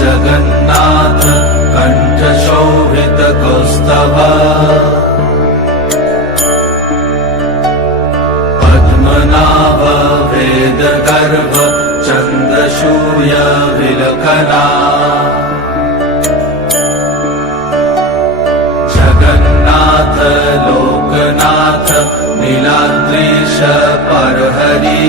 जगन्नाथ कण्ठशोभितकौस्तभ पद्मनाभ वेदगर्भ चन्द्रशूय विलखना जगन्नाथ लोकनाथ नीलाद्रीश परहरि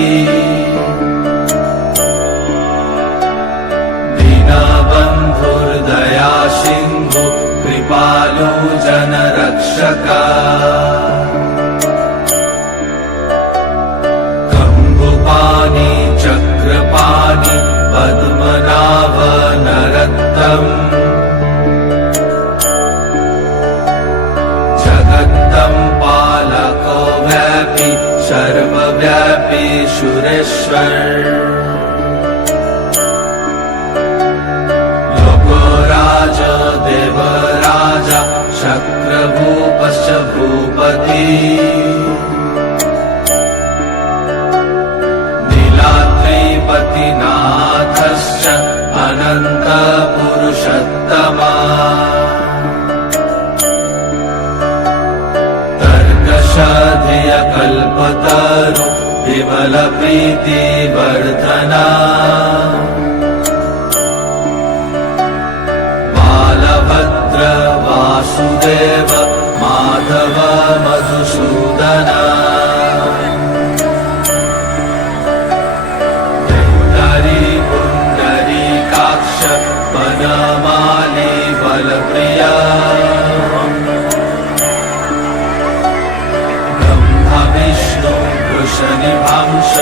दीनबन्धुर्दया सिन्धु कृपालु जनरक्षका कम्बुपाणि चक्रपाणि पद्मनाभ नरत्तम् पालको व्यापी सर्वव्यापी सुरेश्वर लोकोराज देवराजा शक्रभूपश्च भूपति नीलाद्रिपतिनाथश्च अनन्तपुरुषोत्तमा धिय कल्पतरु विमलप्रीतिवर्धना बालभद्र वासुदेव माधव मधुसूदना पुण्डरीकाक्ष वनमाली बलप्रिया शनिवांश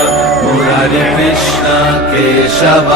मुरारी कृष्ण केशव।